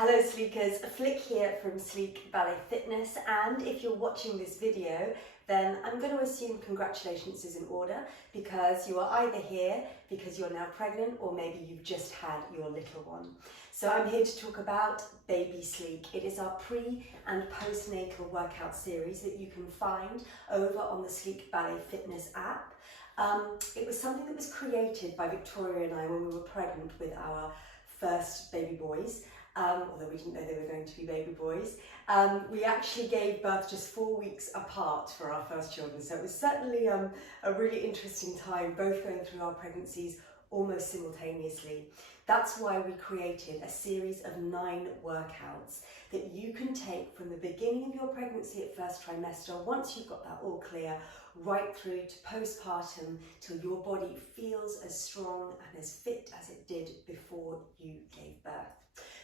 Hello Sleekers, Flick here from Sleek Ballet Fitness, and if you're watching this video then I'm going to assume congratulations is in order because you are either here because you're now pregnant or maybe you've just had your little one. So I'm here to talk about Baby Sleek. It is our pre and postnatal workout series that you can find over on the Sleek Ballet Fitness app. It was something that was created by Victoria and I when we were pregnant with our first baby boys. Although we didn't know they were going to be baby boys. We actually gave birth just 4 weeks apart for our first children, so it was certainly a really interesting time, both going through our pregnancies almost simultaneously. That's why we created a series of 9 workouts that you can take from the beginning of your pregnancy at first trimester, once you've got that all clear, right through to postpartum, till your body feels as strong and as fit as it did before you gave birth.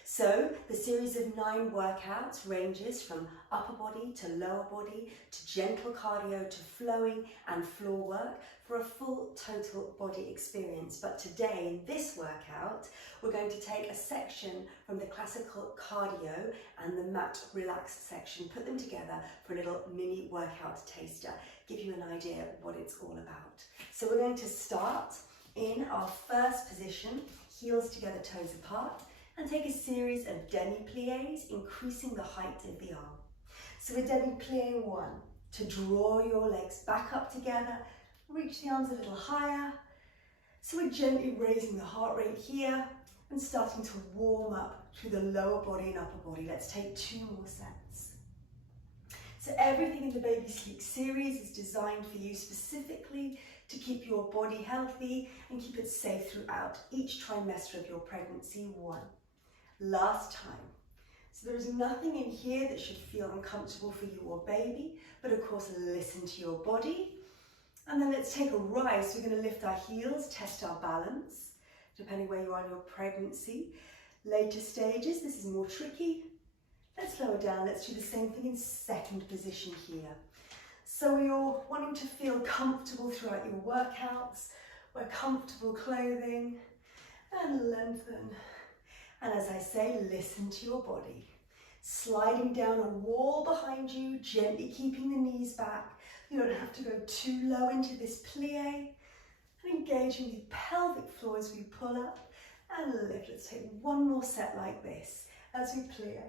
So the series of 9 workouts ranges from upper body to lower body to gentle cardio to flowing and floor work for a full total body experience. But today in this workout we're going to take a section from the classical cardio and the mat relaxed section, put them together for a little mini workout taster, give you an idea of what it's all about. So we're going to start in our first position, heels together, toes apart, and take a series of demi-pliés, increasing the height of the arm. So with demi-plié 1, to draw your legs back up together, reach the arms a little higher. So we're gently raising the heart rate here and starting to warm up through the lower body and upper body. Let's take 2 more sets. So everything in the Baby Sleek series is designed for you specifically to keep your body healthy and keep it safe throughout each trimester of your pregnancy. 1. Last time. So there is nothing in here that should feel uncomfortable for you or baby, but of course listen to your body. And then let's take a rise. So we're going to lift our heels, test our balance, depending where you are in your pregnancy. Later stages, this is more tricky. Let's lower down. Let's do the same thing in second position here. So you're wanting to feel comfortable throughout your workouts, wear comfortable clothing, and lengthen. And as I say, listen to your body. Sliding down a wall behind you, gently keeping the knees back. You don't have to go too low into this plie. And engaging the pelvic floor as we pull up and lift. Let's take 1 more set like this as we plie.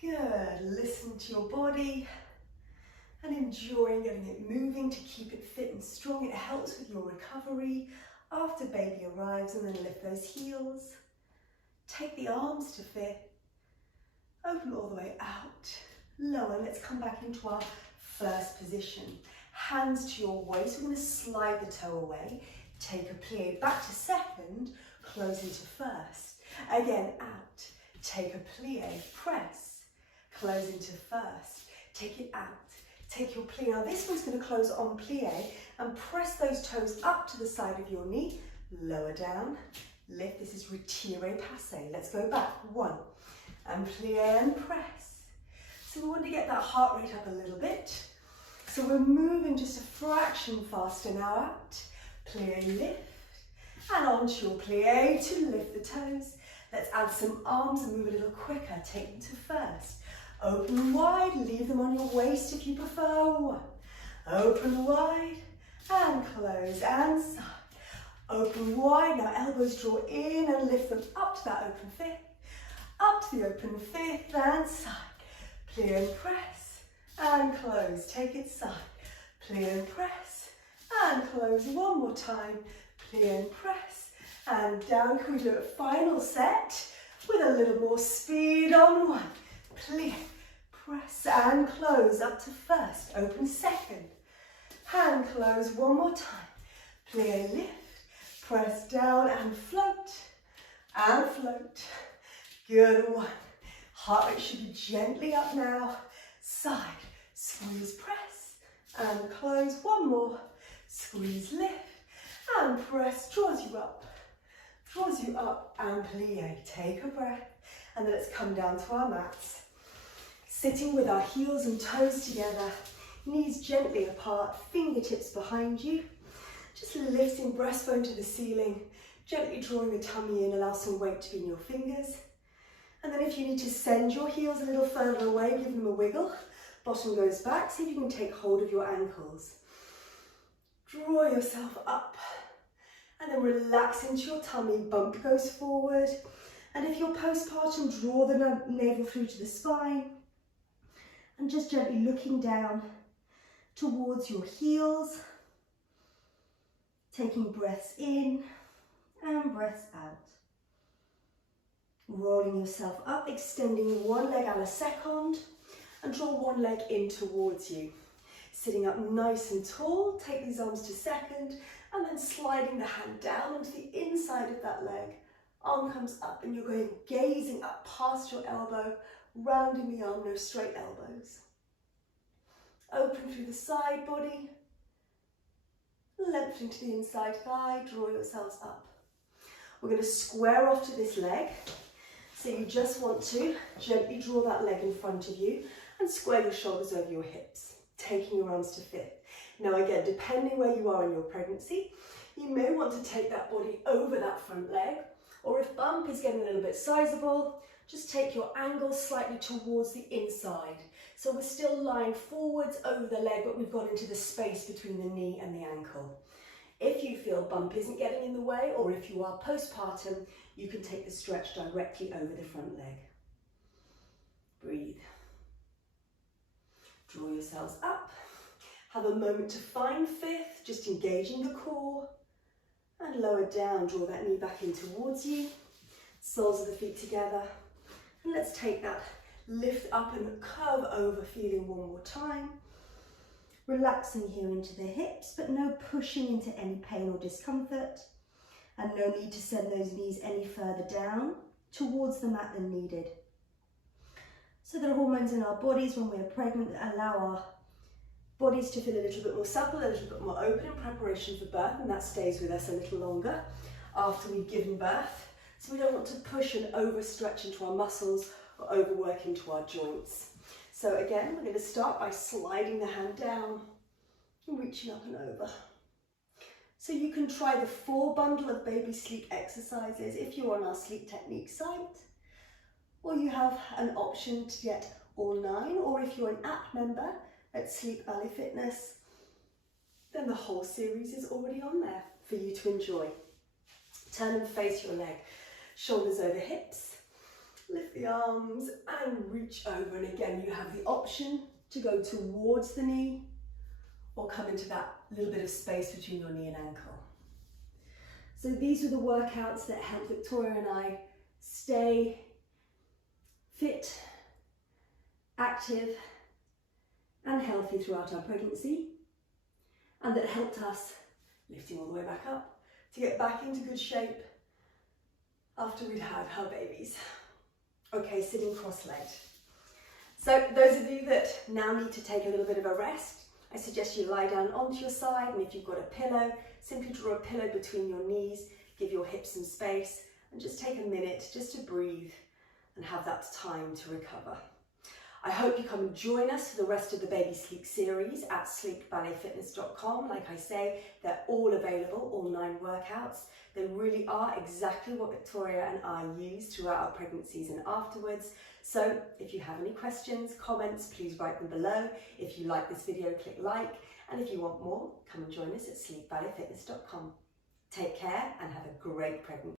Good. Listen to your body and enjoying getting it moving to keep it fit and strong. It helps with your recovery after baby arrives, and then lift those heels. Take the arms to 5th. Open all the way out. Lower. Let's come back into our first position. Hands to your waist. We're going to slide the toe away. Take a plie back to second. Close into first. Again, out. Take a plie. Press. Close into first. Take it out. Take your plie. Now this one's going to close on plie and press those toes up to the side of your knee. Lower down. Lift. This is retire passe. Let's go back. 1. And plie and press. So we want to get that heart rate up a little bit. So we're moving just a fraction faster now. Out. Plie, lift. And onto your plie to lift the toes. Let's add some arms and move a little quicker. Take them to first. Open wide, leave them on your waist if you prefer. 1. Open wide and close and side. Open wide, now elbows draw in and lift them up to that open 5th. Up to the open 5th and side. Plie and press and close. Take it side. Plie and press and close. 1 more time. Plie and press and down. Can we do a final set with a little more speed on 1. Plie. Press and close up to first, open second, hand close 1 more time, plie, lift, press down and float, good 1, heart rate should be gently up now, side, squeeze, press, and close 1 more, squeeze, lift, and press, draws you up and plie, take a breath, and then let's come down to our mats. Sitting with our heels and toes together, knees gently apart, fingertips behind you. Just lifting breastbone to the ceiling, gently drawing the tummy in, allow some weight to be in your fingers. And then if you need to send your heels a little further away, give them a wiggle. Bottom goes back. See if you can take hold of your ankles. Draw yourself up. And then relax into your tummy. Bump goes forward. And if you're postpartum, draw the navel through to the spine. And just gently looking down towards your heels. Taking breaths in and breaths out. Rolling yourself up, extending one leg a la seconde, and draw one leg in towards you. Sitting up nice and tall, take these arms to second, and then sliding the hand down onto the inside of that leg. Arm comes up and you're going gazing up past your elbow, rounding the arm, no straight elbows. Open through the side body, lengthening to the inside thigh, draw yourselves up. We're going to square off to this leg. So you just want to gently draw that leg in front of you and square your shoulders over your hips, taking your arms to fifth. Now again, depending where you are in your pregnancy, you may want to take that body over that front leg, or if bump is getting a little bit sizable, just take your angle slightly towards the inside. So we're still lying forwards over the leg, but we've gone into the space between the knee and the ankle. If you feel bump isn't getting in the way, or if you are postpartum, you can take the stretch directly over the front leg. Breathe. Draw yourselves up. Have a moment to find fifth, just engaging the core. And lower down, draw that knee back in towards you. Soles of the feet together. And let's take that lift up and curve over, feeling one more time. Relaxing here into the hips, but no pushing into any pain or discomfort. And no need to send those knees any further down towards the mat than needed. So there are hormones in our bodies when we're pregnant that allow our bodies to feel a little bit more supple, a little bit more open in preparation for birth, and that stays with us a little longer after we've given birth. So we don't want to push and overstretch into our muscles or overwork into our joints. So again, we're going to start by sliding the hand down and reaching up and over. So you can try the 4 bundle of baby sleep exercises if you're on our Sleep Technique site, or you have an option to get all 9, or if you're an app member at Sleep Valley Fitness, then the whole series is already on there for you to enjoy. Turn and face your leg, shoulders over hips, lift the arms and reach over, and again you have the option to go towards the knee or come into that little bit of space between your knee and ankle. So these are the workouts that help Victoria and I stay fit, active and healthy throughout our pregnancy, and that helped us, lifting all the way back up, to get back into good shape after we'd had our babies. Okay, sitting cross-legged. So those of you that now need to take a little bit of a rest, I suggest you lie down onto your side, and if you've got a pillow, simply draw a pillow between your knees, give your hips some space, and just take a minute just to breathe and have that time to recover. I hope you come and join us for the rest of the Baby Sleep series at sleepballetfitness.com. Like I say, they're all available, all 9 workouts. They really are exactly what Victoria and I use throughout our pregnancies and afterwards. So if you have any questions, comments, please write them below. If you like this video, click like. And if you want more, come and join us at sleepballetfitness.com. Take care and have a great pregnancy.